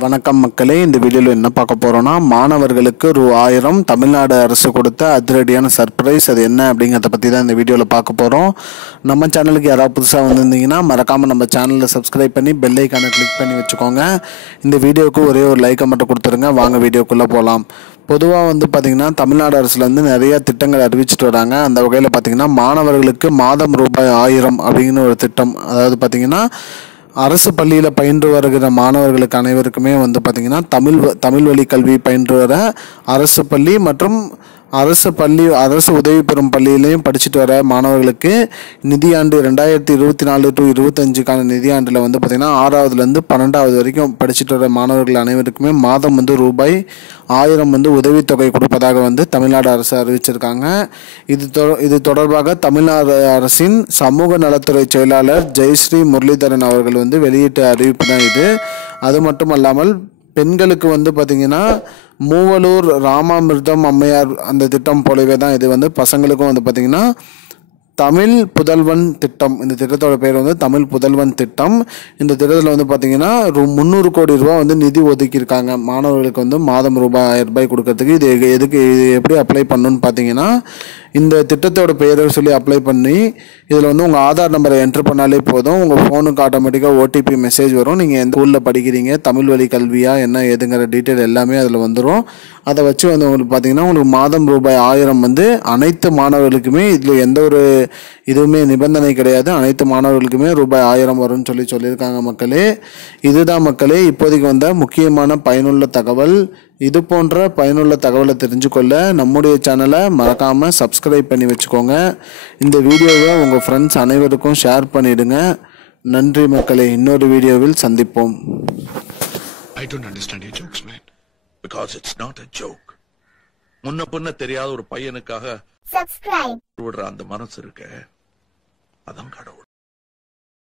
வணக்கம் மக்களே, இந்த வீடியோவில் என்ன பார்க்க போகிறோன்னா, மாணவர்களுக்கு ரூ. 1000 தமிழ்நாடு அரசு கொடுத்த அதிரடியான சர்ப்ரைஸ். அது என்ன அப்படிங்கிறத பற்றி தான் இந்த வீடியோவில் பார்க்க போகிறோம். நம்ம சேனலுக்கு யாராவது புதுசாக வந்திருந்தீங்கன்னா மறக்காமல் நம்ம சேனலில் சப்ஸ்கிரைப் பண்ணி பெல் ஐக்கானை கிளிக் பண்ணி வச்சுக்கோங்க. இந்த வீடியோவுக்கு ஒரே ஒரு லைக்கை மட்டும் கொடுத்துருங்க. வாங்க வீடியோக்குள்ளே போகலாம். பொதுவாக பார்த்திங்கன்னா தமிழ்நாடு அரசுலேருந்து நிறையா திட்டங்கள் அறிவிச்சிட்டு வராங்க. அந்த வகையில் பார்த்திங்கன்னா மாணவர்களுக்கு மாதம் ரூ. 1000 அப்படிங்கிற ஒரு திட்டம். அதாவது பார்த்திங்கன்னா அரசு பள்ளியில் பயின்று வருகிற மாணவர்களுக்கு அனைவருக்குமே பார்த்திங்கன்னா தமிழ் வழி கல்வி பயின்று வர அரசு பள்ளி மற்றும் அரசு உதவி பெறும் பள்ளியிலையும் படிச்சுட்டு வர மாணவர்களுக்கு நிதியாண்டு 2024 to 25க்கான நிதியாண்டில் பார்த்திங்கன்னா 6வதுலேருந்து 12வது வரைக்கும் படிச்சுட்டு வர மாணவர்கள் அனைவருக்குமே மாதம் ரூபாய் 1000 உதவித்தொகை கொடுப்பதாக தமிழ்நாடு அரசு அறிவிச்சிருக்காங்க. இது தொடர்பாக தமிழ்நாடு அரசின் சமூக நலத்துறை செயலாளர் ஜெயஸ்ரீ முரளிதரன் அவர்கள் வெளியிட்ட அறிவிப்பு தான் இது. அது மட்டும் அல்லாமல் பெண்களுக்கு பார்த்திங்கன்னா மூவலூர் ராமாமிர்தம் அம்மையார் அந்த திட்டம் போலவே தான் இது பசங்களுக்கும் பார்த்திங்கன்னா தமிழ் புதல்வன் திட்டம். இந்த திட்டத்தோட பேர் தமிழ் புதல்வன் திட்டம். இந்த திட்டத்தில் பார்த்திங்கன்னா 300 கோடி ரூபா நிதி ஒதுக்கியிருக்காங்க மாணவர்களுக்கு மாதம் ரூபாய் 1000 கொடுக்கறதுக்கு. இது எப்படி அப்ளை பண்ணணும்னு பார்த்தீங்கன்னா, இந்த திட்டத்தோட பெயரை சொல்லி அப்ளை பண்ணி இதில் உங்கள் ஆதார் நம்பரை என்ட்ரு பண்ணாலே போதும். உங்கள் ஃபோனுக்கு ஆட்டோமேட்டிக்காக ஓடிபி மெசேஜ் வரும். நீங்கள் எந்த ஊரில் படிக்கிறீங்க, தமிழ் வழி கல்வியா என்ன ஏதுங்கிற டீட்டெயில் எல்லாமே அதில் வந்துடும். அதை வச்சு உங்களுக்கு பார்த்திங்கன்னா உங்களுக்கு மாதம் ரூபாய் 1000 அனைத்து மாணவர்களுக்குமே இதில் எந்த ஒரு இதுவுமே நிபந்தனை கிடையாது. அனைத்து மாணவர்களுக்குமே ரூபாய் 1000 வரும்னு சொல்லியிருக்காங்க மக்களே. இதுதான் மக்களே இப்போதைக்கு வந்த முக்கியமான பயனுள்ள தகவல். இது போன்ற பயனுள்ள தகவலை தெரிஞ்சுக்கொள்ள நம்முடைய சேனலை மறக்காமல் சப்ஸ்கிரைப் பண்ணி வச்சுக்கோங்க. இந்த வீடியோவை உங்கள் ஃப்ரெண்ட்ஸ் அனைவருக்கும் ஷேர் பண்ணிவிடுங்க. நன்றி மக்களே. இன்னொரு வீடியோவில் சந்திப்போம். I don't understand your jokes, man. Because it's not a joke. முன்ன பின்ன தெரியாத ஒரு பையனுக்காக subscribe விடுற அந்த மனசு இருக்க, அதான் கடவுள்.